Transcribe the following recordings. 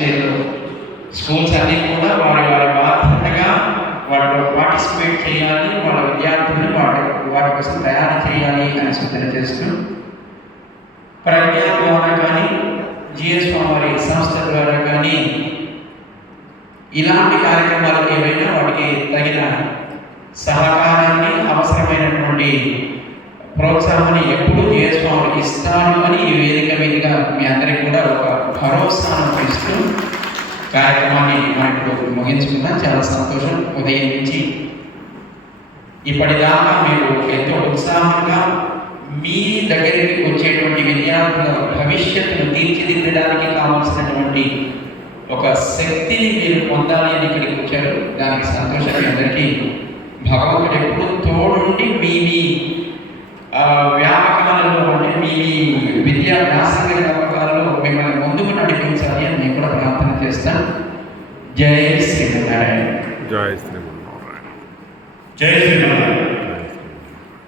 అట్మాస్ఫియర్లో schools అన్నీ కూడా వారి వారి బాధ్యతగా వాటిలో పార్టిసిపేట్ చేయాలి, వాళ్ళ విద్యార్థులను వాటి కోసం తయారు చేయాలి అని సూచన చేస్తూ ప్రజ్ఞ ద్వారా కానీ జిఎస్ వారి సంస్థ ద్వారా కానీ ఇలాంటి కార్యక్రమాలు ఏవైనా వాటికి తగిన సహకారాన్ని అవసరమైనటువంటి ప్రోత్సాహాన్ని ఎప్పుడు జిఎస్ వారికి ఇస్తాను అని ఈ వేదిక మీదుగా మీ అందరికీ కూడా ఒక భరోసాను ఇస్తూ కార్యక్రమాన్ని మనం ఇప్పుడు ముగించుకున్నాం. చాలా సంతోషం. ఉదయం నుంచి ఇప్పటిదాకా మీరు ఎంతో ఉత్సాహంగా మీ దగ్గరికి వచ్చేటువంటి విద్యార్థుల భవిష్యత్తును తీర్చిదిద్దడానికి కావాల్సినటువంటి ఒక శక్తిని మీరు పొందాలి అని ఇక్కడికి వచ్చారు. దానికి సంతోషం. అందరికీ భగవంతుడు ఎప్పుడు తోడుండి మీ వ్యాపకాలలో అంటే మీ విద్యా వ్యాసంగ వ్యాపకాలలో మిమ్మల్ని ముందుకు నడిపించాలి అని నేను కూడా ప్రార్థన చేస్తాను. జై శ్రీమన్నారాయణ. జై శ్రీమన్నారాయణ. జై శ్రీమన్నారాయణ.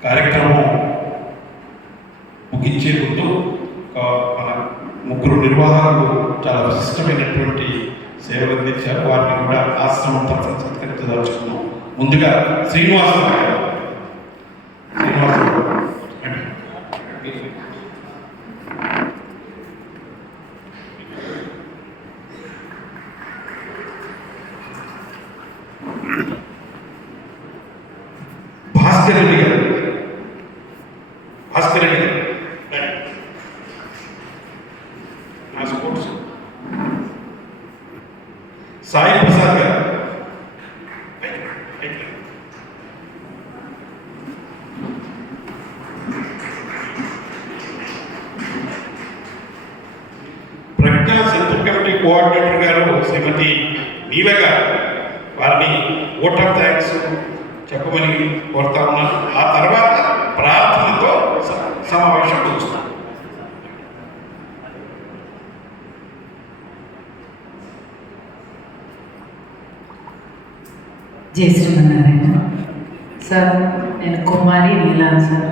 కార్యక్రమం ముగించే ముందు మన ముగ్గురు నిర్వాహకులు చాలా విశిష్టమైనటువంటి సేవలు అందించారు. వారిని కూడా ఆశ్రమం తరఫున సత్కరించదలుచుకున్నాం. ముందుగా శ్రీనివాసరావు భాస్కర్ రెడ్డి గారు నా స్పోర్ట్స్ సాయి ప్రసాద్ గారు ప్రజ్ఞా సెంట్రల్ కమిటీ కోఆర్డినేటర్ గారు శ్రీమతి నీల గారు, వారిని ఓట్ ఆఫ్ థ్యాంక్స్ చెప్పమని కోరుతా ఉన్నాను. ఆ తర్వాత ప్రార్థనతో సమావేశం చూస్తాం. జై శ్రీమన్నారాయణ. సార్, నేను కుమారి నీలాన్ సార్.